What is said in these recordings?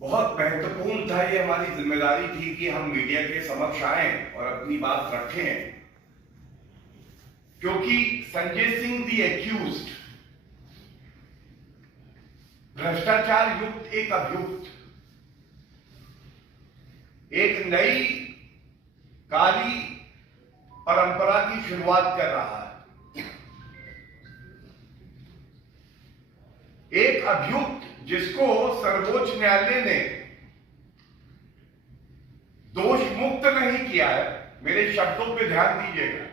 बहुत महत्वपूर्ण था। ये हमारी जिम्मेदारी थी कि हम मीडिया के समक्ष आए और अपनी बात रखें, क्योंकि संजय सिंह दी एक्यूज्ड भ्रष्टाचार युक्त एक अभियुक्त एक नई काली परंपरा की शुरुआत कर रहा है। एक अभियुक्त जिसको सर्वोच्च न्यायालय ने दोष मुक्त नहीं किया है, मेरे शब्दों पे ध्यान दीजिएगा,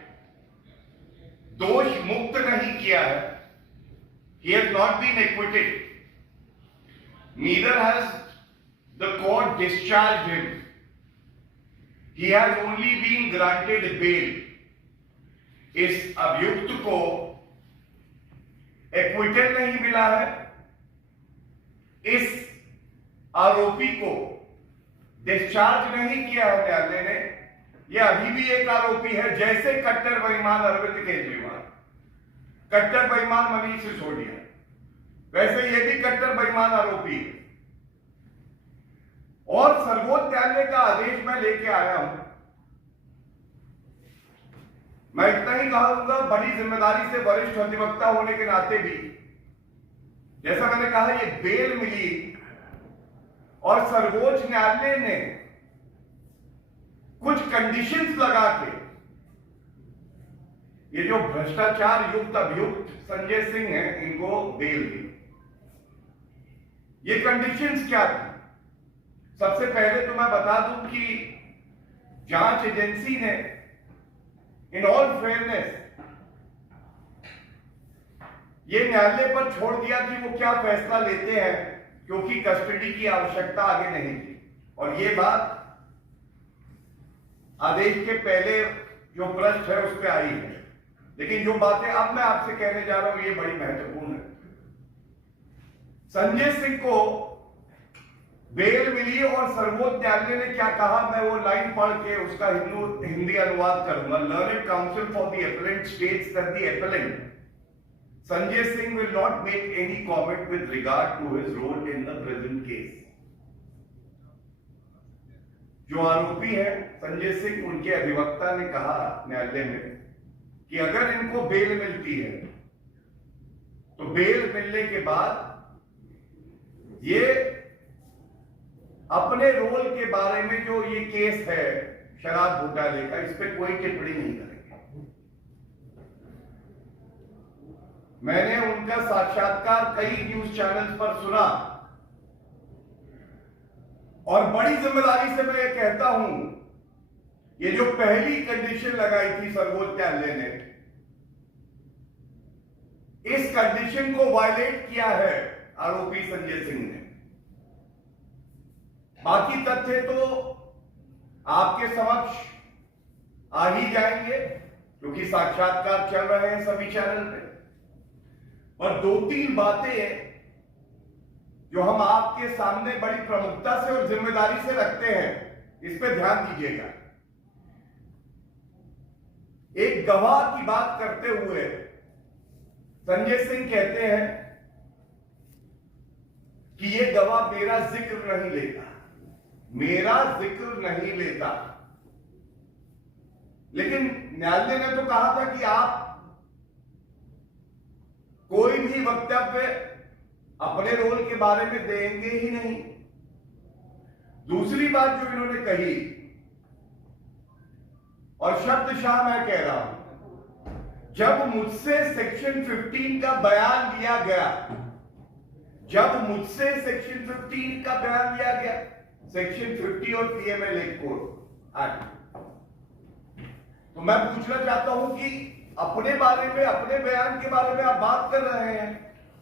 दोष मुक्त नहीं किया है। He has not been acquitted. Neither has the court discharged him. He has only been granted bail. इस अभियुक्त को एक्विटल नहीं मिला है। इस आरोपी को डिस्चार्ज नहीं किया है न्यायालय ने। यह अभी भी एक आरोपी है, जैसे कट्टर बेईमान अरविंद केजरीवाल, कट्टर बेईमान मनीष सिसोदिया, वैसे ये भी कट्टर बेईमान आरोपी है। और सर्वोच्च न्यायालय का आदेश मैं लेके आया हूं। मैं इतना ही कहूंगा, बड़ी जिम्मेदारी से वरिष्ठ अधिवक्ता होने के नाते भी, जैसा मैंने कहा, ये बेल मिली और सर्वोच्च न्यायालय ने कुछ कंडीशंस लगा के ये जो भ्रष्टाचार युक्त अभियुक्त संजय सिंह है, इनको बेल दी। ये कंडीशंस क्या थी? सबसे पहले तो मैं बता दूं कि जांच एजेंसी ने इन ऑल फेयरनेस ये न्यायालय पर छोड़ दिया कि वो क्या फैसला लेते हैं, क्योंकि कस्टडी की आवश्यकता आगे नहीं थी। और ये बात आदेश के पहले जो पृष्ठ है उस पर आई है। लेकिन जो बातें अब मैं आपसे कहने जा रहा हूं ये बड़ी महत्वपूर्ण है। संजय सिंह को बेल मिली और सर्वोच्च न्यायालय ने क्या कहा, मैं वो लाइन पढ़ के उसका हिंदी अनुवाद करूंगा। Learned counsel for the appellant states that the appellant Sanjay Singh will not make any comment with regard to his role in the present case. जो आरोपी है संजय सिंह, उनके अधिवक्ता ने कहा न्यायालय में कि अगर इनको बेल मिलती है तो बेल मिलने के बाद ये अपने रोल के बारे में जो ये केस है शराब घोटाले का, इस पर कोई टिप्पणी नहीं करेंगे। मैंने उनका साक्षात्कार कई न्यूज चैनल्स पर सुना और बड़ी जिम्मेदारी से मैं ये कहता हूं, ये जो पहली कंडीशन लगाई थी सर्वोच्च न्यायालय ने, इस कंडीशन को वायलेट किया है आरोपी संजय सिंह ने। बाकी तथ्य तो आपके समक्ष आ ही जाएंगे, क्योंकि साक्षात्कार चल रहे हैं सभी चैनल पे। और दो तीन बातें जो हम आपके सामने बड़ी प्रमुखता से और जिम्मेदारी से रखते हैं, इस पे ध्यान दीजिएगा। एक गवाह की बात करते हुए संजय सिंह कहते हैं कि ये गवाह मेरा जिक्र नहीं लेता, मेरा जिक्र नहीं लेता। लेकिन न्यायालय ने तो कहा था कि आप कोई भी वक्तव्य अपने रोल के बारे में देंगे ही नहीं। दूसरी बात जो इन्होंने कही, और शब्दशः मैं कह रहा हूं, जब मुझसे सेक्शन 15 का बयान लिया गया, जब मुझसे सेक्शन 15 का बयान लिया गया, सेक्शन 50 और पीएमएलए कोड एक्ट, तो मैं पूछना चाहता हूं कि अपने बारे में, अपने बयान के बारे में आप बात कर रहे हैं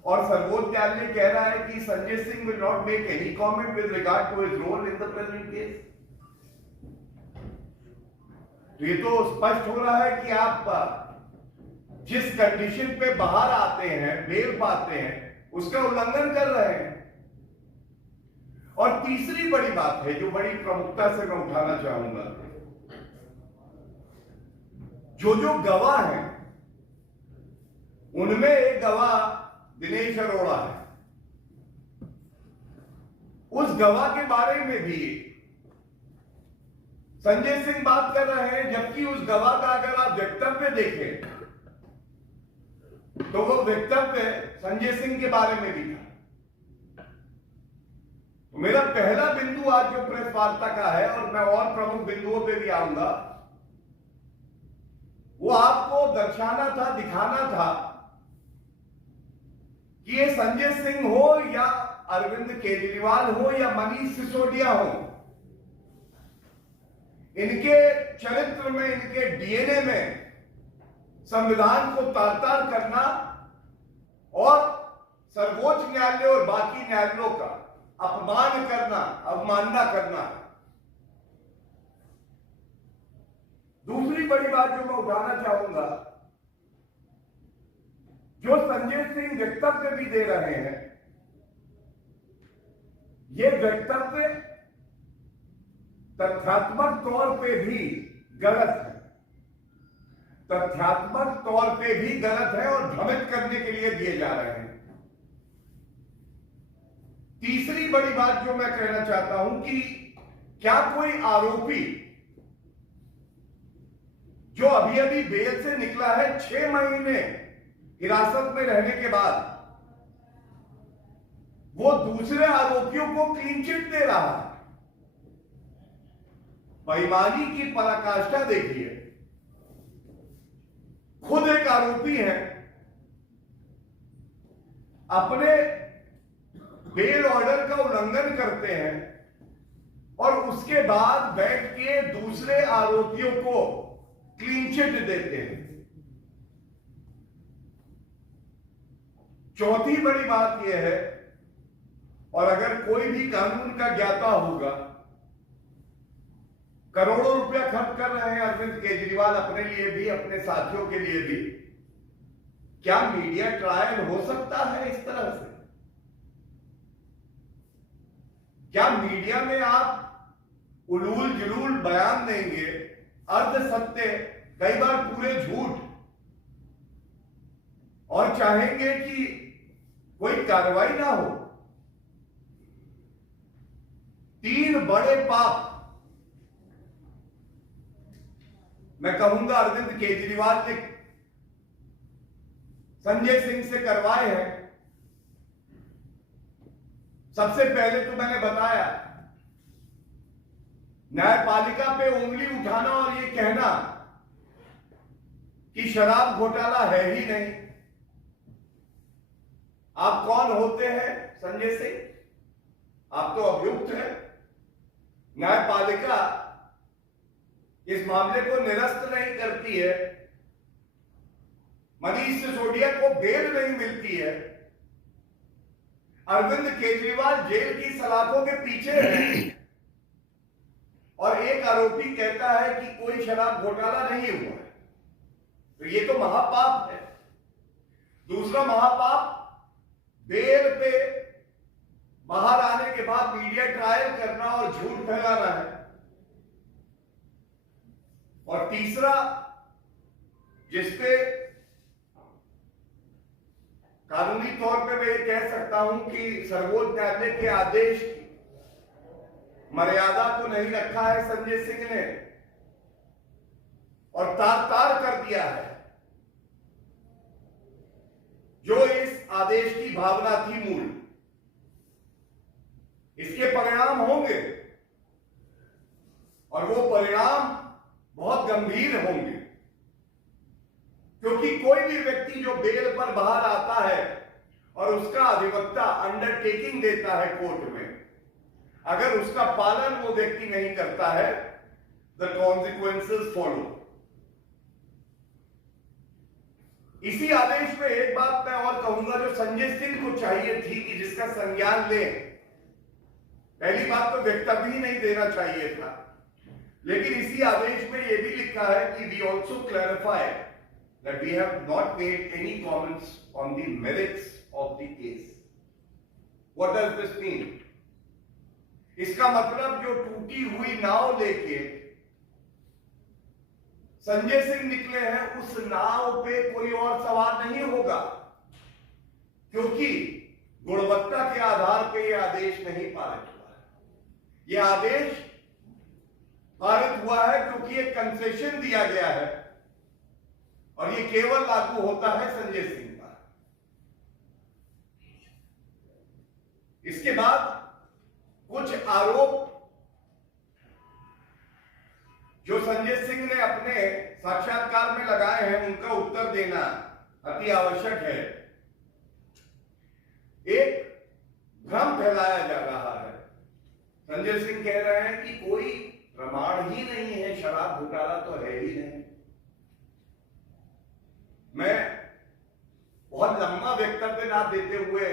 और सर्वोच्च न्यायालय कह रहा है कि Sanjay Singh will not make any comment with regard to his role in the present case. तो ये तो स्पष्ट हो रहा है कि आप जिस कंडीशन पे बाहर आते हैं, बेल पाते हैं, उसका उल्लंघन कर रहे हैं। और तीसरी बड़ी बात है जो बड़ी प्रमुखता से मैं उठाना चाहूंगा, जो गवाह हैं उनमें एक गवाह दिनेश अरोड़ा है। उस गवाह के बारे में भी संजय सिंह बात कर रहे हैं, जबकि उस गवाह का अगर आप वक्तव्य देखें तो वो वक्तव्य संजय सिंह के बारे में भी था। तो मेरा पहला बिंदु आज जो प्रेस वार्ता का है, और मैं और प्रमुख बिंदुओं पे भी आऊंगा, वो आपको दर्शाना था, दिखाना था कि ये संजय सिंह हो या अरविंद केजरीवाल हो या मनीष सिसोदिया हो, इनके चरित्र में, इनके डीएनए में संविधान को तार-तार करना और सर्वोच्च न्यायालय और बाकी न्यायालयों का अपमान करना, अवमानना करना। दूसरी बड़ी बात जो मैं उठाना चाहूंगा, जो संजय सिंह वक्तव्य भी दे रहे हैं, ये वक्तव्य तथ्यात्मक तौर पे भी गलत है, तथ्यात्मक तौर पे भी गलत है और भ्रमित करने के लिए दिए जा रहे हैं। तीसरी बड़ी बात जो मैं कहना चाहता हूं कि क्या कोई आरोपी जो अभी अभी बेल से निकला है 6 महीने हिरासत में रहने के बाद, वो दूसरे आरोपियों को क्लीन चिट दे रहा है? बेईमानी की पराकाष्ठा देखिए। खुद एक आरोपी है, अपने बेल ऑर्डर का उल्लंघन करते हैं और उसके बाद बैठ के दूसरे आरोपियों को क्लीन चिट देते हैं। चौथी बड़ी बात यह है, और अगर कोई भी कानून का ज्ञाता होगा, करोड़ों रुपया खर्च कर रहे हैं अरविंद केजरीवाल अपने लिए भी, अपने साथियों के लिए भी। क्या मीडिया ट्रायल हो सकता है इस तरह से? क्या मीडिया में आप उलूल जुलूल बयान देंगे, अर्ध सत्य, कई बार पूरे झूठ, और चाहेंगे कि कोई कार्रवाई ना हो? 3 बड़े पाप मैं कहूंगा अरविंद केजरीवाल ने संजय सिंह से करवाए हैं। सबसे पहले तो मैंने बताया, न्यायपालिका पे उंगली उठाना और ये कहना कि शराब घोटाला है ही नहीं। आप कौन होते हैं संजय सिंह? आप तो अभियुक्त हैं। न्यायपालिका इस मामले को निरस्त नहीं करती है, मनीष सिसोदिया को बेल नहीं मिलती है, अरविंद केजरीवाल जेल की सलाखों के पीछे है, और एक आरोपी कहता है कि कोई शराब घोटाला नहीं हुआ है। तो ये तो महापाप है। दूसरा महापाप, बेल पे बाहर आने के बाद मीडिया ट्रायल करना और झूठ फैलाना है। और तीसरा, जिसपे कानूनी तौर पे मैं ये कह सकता हूं कि सर्वोच्च न्यायालय के आदेश की मर्यादा को नहीं रखा है संजय सिंह ने, और तार-तार कर दिया है जो इस आदेश की भावना थी मूल। इसके परिणाम होंगे, और वो परिणाम बहुत गंभीर होंगे, क्योंकि कोई भी व्यक्ति जो बेल पर बाहर आता है और उसका अधिवक्ता अंडरटेकिंग देता है कोर्ट में, अगर उसका पालन वो व्यक्ति नहीं करता है, द कॉन्सिक्वेंसेस फॉलो। इसी आदेश में एक बात मैं और कहूंगा जो संजय सिंह को चाहिए थी कि जिसका संज्ञान लें। पहली बात तो वक्तव्य ही नहीं देना चाहिए था, लेकिन इसी आदेश में यह भी लिखा है कि we also clarify that we have not made any comments on the merits of the case. What does this mean? इसका मतलब जो टूटी हुई नाव लेके संजय सिंह निकले हैं, उस नाव पे कोई और सवार नहीं होगा, क्योंकि गुणवत्ता के आधार पे यह आदेश नहीं पारित हुआ। ये आदेश पारित हुआ है क्योंकि एक कंसेशन दिया गया है और ये केवल लागू होता है संजय सिंह पर। इसके बाद कुछ आरोप जो संजय सिंह ने अपने साक्षात्कार में लगाए हैं उनका उत्तर देना अति आवश्यक है। एक भ्रम फैलाया जा रहा है। संजय सिंह कह रहे हैं कि कोई प्रमाण ही नहीं है, शराब घोटाला तो है ही नहीं। मैं बहुत लंबा वक्तव्य ना देते हुए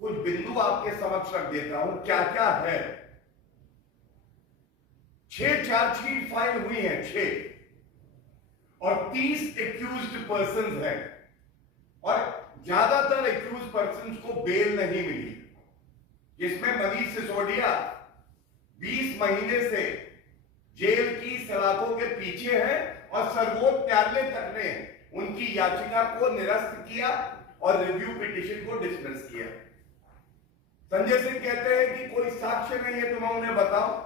कुछ बिंदु आपके समक्ष रख देता हूं क्या क्या है। 6 चार्जशीट फाइल हुई हैं, 6 और 30 एक्यूज्ड पर्संस हैं और ज्यादातर एक्यूज पर्संस को बेल नहीं मिली, जिसमें मनीष सिसोदिया 20 महीने से जेल की सलाखों के पीछे है और सर्वोच्च न्यायालय तक ने उनकी याचिका को निरस्त किया और रिव्यू पिटीशन को डिसमिस किया। संजय सिंह कहते हैं कि कोई साक्ष्य नहीं है, तो मैं उन्हें बताऊं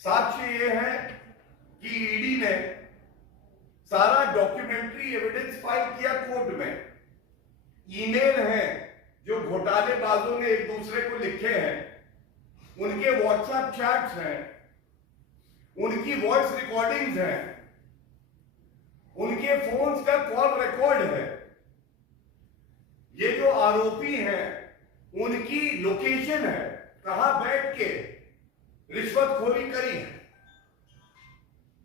साक्ष्य ये है कि ईडी ने सारा डॉक्यूमेंट्री एविडेंस फाइल किया कोर्ट में। ईमेल हैं जो घोटालेबाजों ने एक दूसरे को लिखे हैं, उनके व्हाट्सएप चैट्स हैं, उनकी वॉइस रिकॉर्डिंग्स हैं, उनके फोन्स का कॉल रिकॉर्ड है। ये जो आरोपी हैं उनकी लोकेशन है, कहां बैठ के रिश्वतखोरी करी है,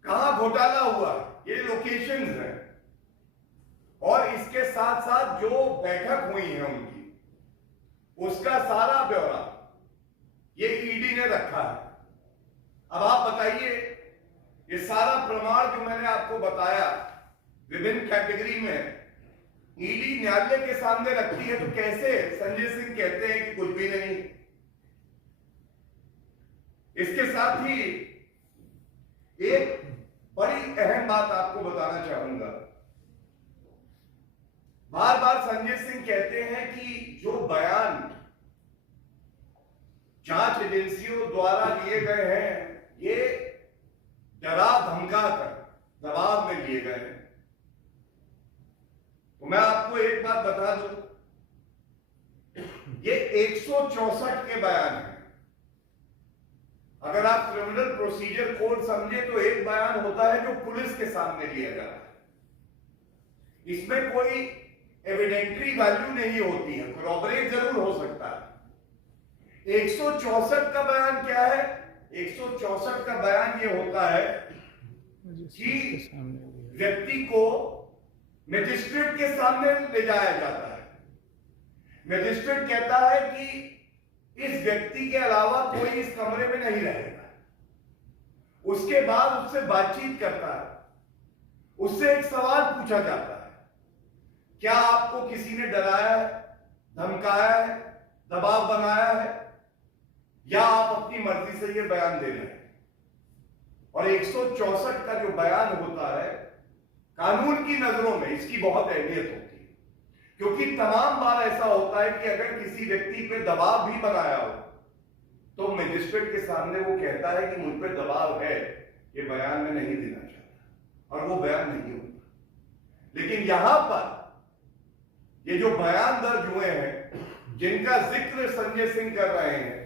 कहां घोटाला हुआ, ये लोकेशंस हैं। और इसके साथ साथ जो बैठक हुई है उनकी, उसका सारा ब्यौरा ये ईडी ने रखा है। अब आप बताइए, ये सारा प्रमाण जो मैंने आपको बताया विभिन्न कैटेगरी में ईडी न्यायालय के सामने रखती है, तो कैसे संजय सिंह कहते हैं कि कुछ भी नहीं। इसके साथ ही एक बड़ी अहम बात आपको बताना चाहूंगा। बार बार संजय सिंह कहते हैं कि जो बयान जांच एजेंसियों द्वारा लिए गए हैं ये डरा धमका कर दबाव में लिए गए हैं। तो मैं आपको एक बात बता दूं, ये 164 के बयान हैं। अगर आप क्रिमिनल प्रोसीजर कोड समझे तो एक बयान होता है जो पुलिस के सामने लिया जा रहा है। इसमें कोई एविडेंटरी वैल्यू नहीं होती है, corroborate जरूर हो सकता है। 164 का बयान क्या है? 164 का बयान ये होता है कि व्यक्ति को मजिस्ट्रेट के सामने ले जाया जाता है। मजिस्ट्रेट कहता है कि इस व्यक्ति के अलावा कोई इस कमरे में नहीं रहेगा। उसके बाद उससे बातचीत करता है, उससे एक सवाल पूछा जाता है, क्या आपको किसी ने डराया है, धमकाया है, दबाव बनाया है, या आप अपनी मर्जी से ये बयान दे रहे हैं? और 164 का जो बयान होता है कानून की नजरों में इसकी बहुत अहमियत होती है, क्योंकि तमाम बार ऐसा होता है कि अगर किसी व्यक्ति पे दबाव भी बनाया हो तो मजिस्ट्रेट के सामने वो कहता है कि मुझ पे दबाव है, ये बयान में नहीं देना चाहता, और वो बयान नहीं होता। लेकिन यहां पर ये जो बयान दर्ज हुए हैं जिनका जिक्र संजय सिंह कर रहे हैं,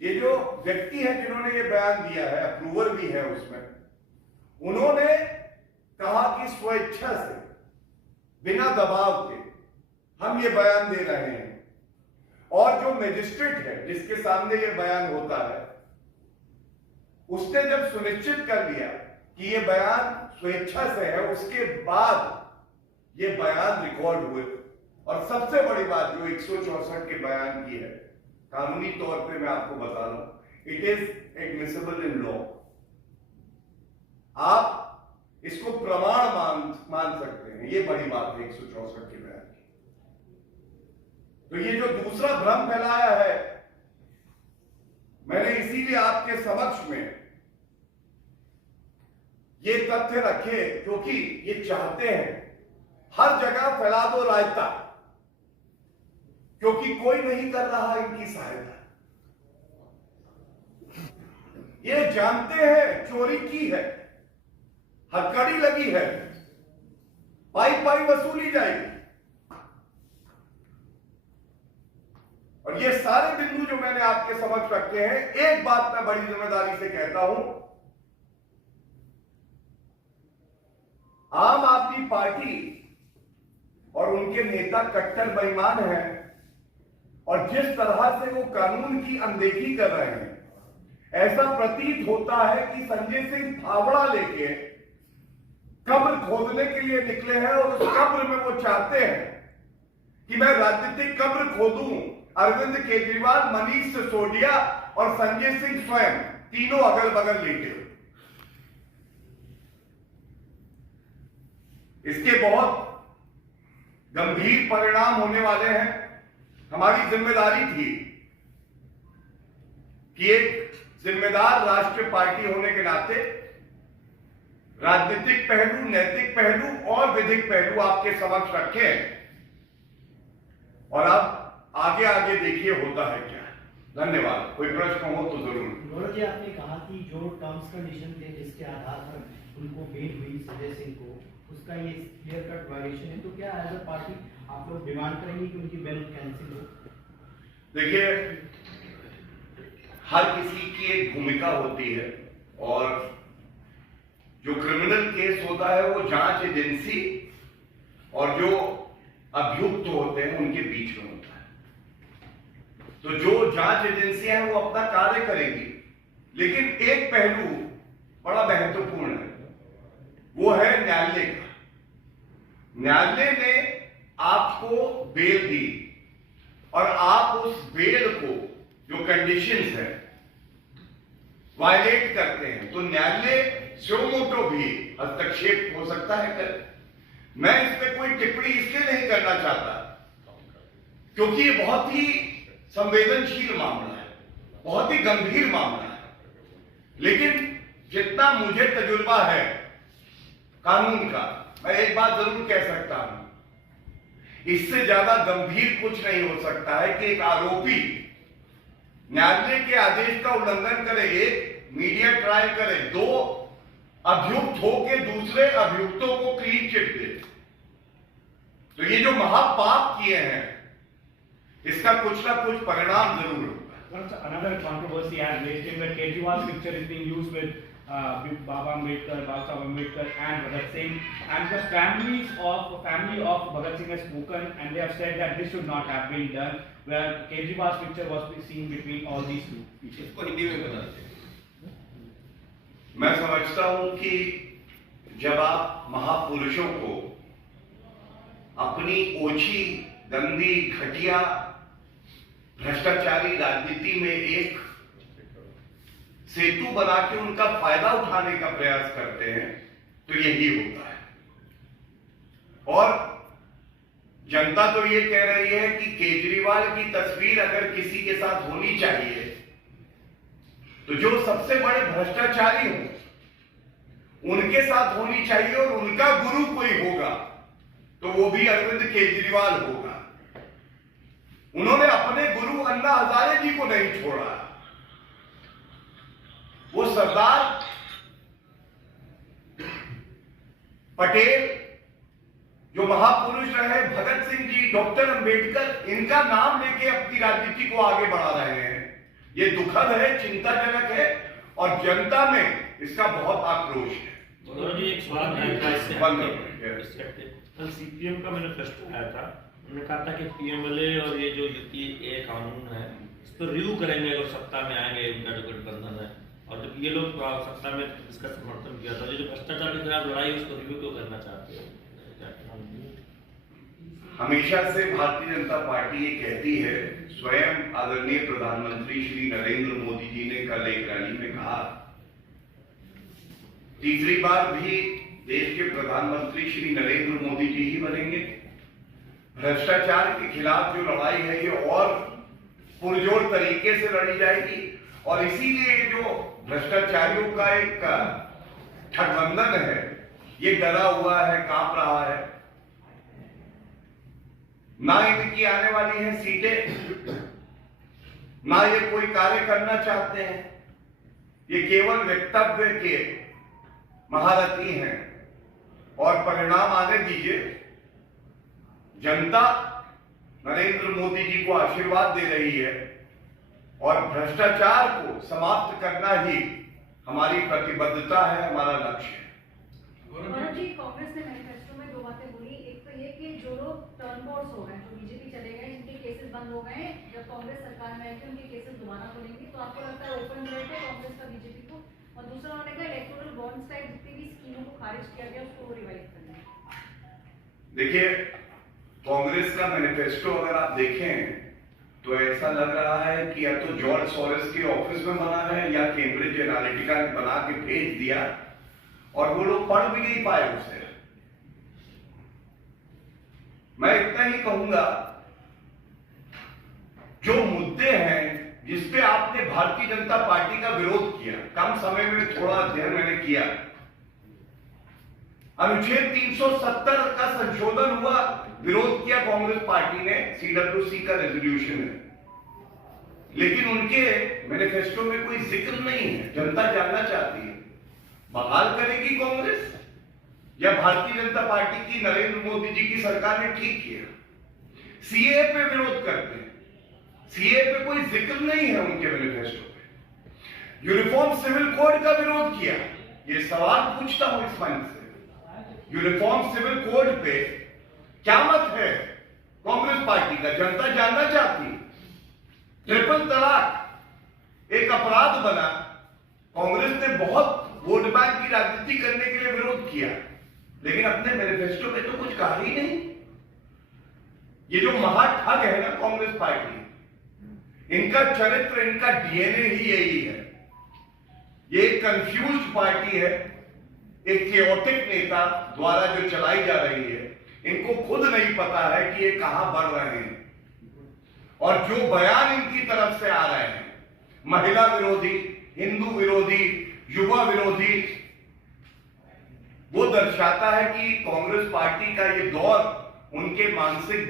ये जो व्यक्ति है जिन्होंने ये बयान दिया है, अप्रूवर भी है उसमें, उन्होंने कहा कि स्वेच्छा से बिना दबाव के हम ये बयान दे रहे हैं। और जो मजिस्ट्रेट है जिसके सामने ये बयान होता है, उसने जब सुनिश्चित कर लिया कि ये बयान स्वेच्छा से है, उसके बाद ये बयान रिकॉर्ड हुए। और सबसे बड़ी बात जो 164 के बयान की है, कानूनी तौर पे मैं आपको बता दूं, it is admissible in law. आप इसको प्रमाण मान सकते हैं, ये बड़ी बात है 164 के बयान की। तो ये जो दूसरा भ्रम फैलाया है, मैंने इसीलिए आपके समक्ष में ये तथ्य रखे क्योंकि ये चाहते हैं हर जगह फैला दो रायता, क्योंकि कोई नहीं कर रहा इनकी सहायता। ये जानते हैं चोरी की है, हथकड़ी लगी है, पाई पाई वसूली जाएगी। और ये सारे बिंदु जो मैंने आपके समक्ष रखे हैं, एक बात मैं बड़ी जिम्मेदारी से कहता हूं, आम आदमी पार्टी और उनके नेता कट्टर बेईमान हैं और जिस तरह से वो कानून की अनदेखी कर रहे हैं, ऐसा प्रतीत होता है कि संजय सिंह फावड़ा लेके कब्र खोदने के लिए निकले हैं और उस कब्र में वो चाहते हैं कि मैं राजनीतिक कब्र खोदूं। अरविंद केजरीवाल, मनीष सिसोदिया और संजय सिंह स्वयं तीनों अगल बगल लेटे हुए। इसके बहुत गंभीर परिणाम होने वाले हैं। हमारी जिम्मेदारी थी कि एक जिम्मेदार राष्ट्रीय पार्टी होने के नाते राजनीतिक पहलू, नैतिक पहलू और विधिक पहलू आपके समक्ष रखें और अब आगे आगे देखिए होता है क्या। धन्यवाद। कोई प्रश्न हो तो जरूर। गौरव जी, आपने कहा कि जो टर्म्स कंडीशन थे जिसके आधार पर उनको बेल हुई संजय सिंह को, उसका ये क्लियर कट वायलेशन है, तो क्या एज अ पार्टी आप लोग डिमांड करेंगे कि उनकी बेल कैंसिल हो? देखिए, हर किसी की एक भूमिका होती है और जो क्रिमिनल केस होता है वो जांच एजेंसी और जो अभियुक्त होते हैं उनके बीच में होता है। तो जो जांच एजेंसियां हैं वो अपना कार्य करेंगी, लेकिन एक पहलू बड़ा महत्वपूर्ण है, वो है न्यायालय का। न्यायालय ने आपको बेल दी और आप उस बेल को जो कंडीशंस है वायलेट करते हैं, तो न्यायालय स्यो मोटो भी हस्तक्षेप हो सकता है कर। मैं इस पे कोई टिप्पणी इसलिए नहीं करना चाहता क्योंकि ये बहुत ही संवेदनशील मामला है, बहुत ही गंभीर मामला है, लेकिन जितना मुझे तजुर्बा है कानून का, मैं एक बात जरूर कह सकता हूं, इससे ज्यादा गंभीर कुछ नहीं हो सकता है कि एक आरोपी न्यायालय के आदेश का उल्लंघन करे, एक मीडिया ट्रायल करे, दो अभियुक्त होकर दूसरे अभियुक्तों को क्लीन चिट दे। तो ये जो महापाप किए हैं इसका कुछ ना कुछ परिणाम जरूर होगा। Another controversy has raised in that Kejriwal's picture is being used with Baba Ambedkar, Baba Ambedkar and Bhagat Singh, and the family of Bhagat Singh has spoken and they have said that this should not have been done, where Kejriwal's picture was seen between all these two. इसको हिंदी में बता दें। मैं समझता हूं कि जब आप महापुरुषों को अपनी ओछी, गंदी, घटिया, भ्रष्टाचारी राजनीति में एक सेतु बना के उनका फायदा उठाने का प्रयास करते हैं, तो यही होता है। और जनता तो ये कह रही है कि केजरीवाल की तस्वीर अगर किसी के साथ होनी चाहिए तो जो सबसे बड़े भ्रष्टाचारी हों उनके साथ होनी चाहिए, और उनका गुरु कोई होगा तो वो भी अरविंद केजरीवाल होगा। उन्होंने अपने गुरु अन्ना हजारे जी को नहीं छोड़ा। वो सरदार पटेल जो महापुरुष रहे, भगत सिंह जी, डॉक्टर अंबेडकर, इनका नाम लेके अपनी राजनीति को आगे बढ़ा रहे हैं। ये दुखद है, चिंताजनक है और जनता में इसका बहुत आक्रोश है। जी एक सवाल कल सीपीएम का मैनिफेस्टो आया था, उन्होंने कहा था कि पीएमएलए और ये जो यूपीए कानून है इस पर रिव्यू करेंगे अगर सत्ता में आएंगे, उनका जो गठबंधन है। और जब ये लोग सत्ता में इसका समर्थन किया था, जो भ्रष्टाचार के खिलाफ लड़ाई उसको रिव्यू क्यों करना चाहते हैं? हमेशा से भारतीय जनता पार्टी ये कहती है, स्वयं आदरणीय प्रधानमंत्री श्री नरेंद्र मोदी जी ने कल एक रैली में कहा, तीसरी बार भी देश के प्रधानमंत्री श्री नरेंद्र मोदी जी ही बनेंगे। भ्रष्टाचार के खिलाफ जो लड़ाई है ये और पुरजोर तरीके से लड़ी जाएगी, और इसीलिए जो भ्रष्टाचारियों का एक गठबंधन है ये डरा हुआ है, कांप रहा है। ना इनकी आने वाली है सीटें, ना ये कोई कार्य करना चाहते हैं। ये केवल वक्तव्य के महारथी हैं और परिणाम आने दीजिए। जनता नरेंद्र मोदी जी को आशीर्वाद दे रही है और भ्रष्टाचार को समाप्त करना ही हमारी प्रतिबद्धता है, हमारा लक्ष्य है। गौरव जी, कांग्रेस ने मैनिफेस्टो में 2 बातें बोली। एक तो ये कि जो लोग टर्नओवर्स हो गए, जो बीजेपी चले गए, जिनके केसेस बंद हो गए, जब कांग्रेस सरकार में आएगी उनके केसेस दोबारा खुलेंगे। तो आपको लगता है ओपन रेट है कांग्रेस का बीजेपी को? और दूसरा, उन्होंने कहा इलेक्टोरल बॉन्ड्स टाइप जितनी भी स्कीमों को खारिज किया गया उसको रिवाइव करना है। देखिए, कांग्रेस का मैनिफेस्टो अगर आप देखें तो ऐसा लग रहा है कि या तो जॉर्ज सोरोस के ऑफिस में बना है या कैम्ब्रिज एनालिटिका ने बना के भेज दिया और वो लोग पढ़ भी नहीं पाए उसे। मैं इतना ही कहूंगा, जो मुद्दे हैं जिस पे आपने भारतीय जनता पार्टी का विरोध किया, कम समय में थोड़ा अध्ययन मैंने किया। अनुच्छेद 370 का संशोधन हुआ, विरोध किया कांग्रेस पार्टी ने, सीडब्ल्यूसी का रेजोल्यूशन है, लेकिन उनके मैनिफेस्टो में कोई जिक्र नहीं है। जनता जानना चाहती है बहाल करेगी कांग्रेस या भारतीय जनता पार्टी की, नरेंद्र मोदी जी की सरकार ने ठीक किया। सीए पे विरोध करते हैं, सीए पे कोई जिक्र नहीं है उनके मैनिफेस्टो पे। यूनिफॉर्म सिविल कोड का विरोध किया, ये सवाल पूछता हूं इस मंच से, यूनिफॉर्म सिविल कोड पे क्या मत है कांग्रेस पार्टी का? जनता जानना चाहती है। ट्रिपल तलाक एक अपराध बना, कांग्रेस ने बहुत वोट बैंक की राजनीति करने के लिए विरोध किया, लेकिन अपने मैनिफेस्टो में तो कुछ कहा ही नहीं। ये जो महाठग है ना कांग्रेस पार्टी, इनका चरित्र, इनका डीएनए ही यही है। ये एक कंफ्यूज्ड पार्टी है, एक केओटिक नेता द्वारा जो चलाई जा रही है। इनको खुद नहीं पता है कि ये कहां बढ़ रहे हैं, और जो बयान इनकी तरफ से आ रहे हैं, महिला विरोधी, हिंदू विरोधी, युवा विरोधी, वो दर्शाता है कि कांग्रेस पार्टी का ये दौर उनके मानसिक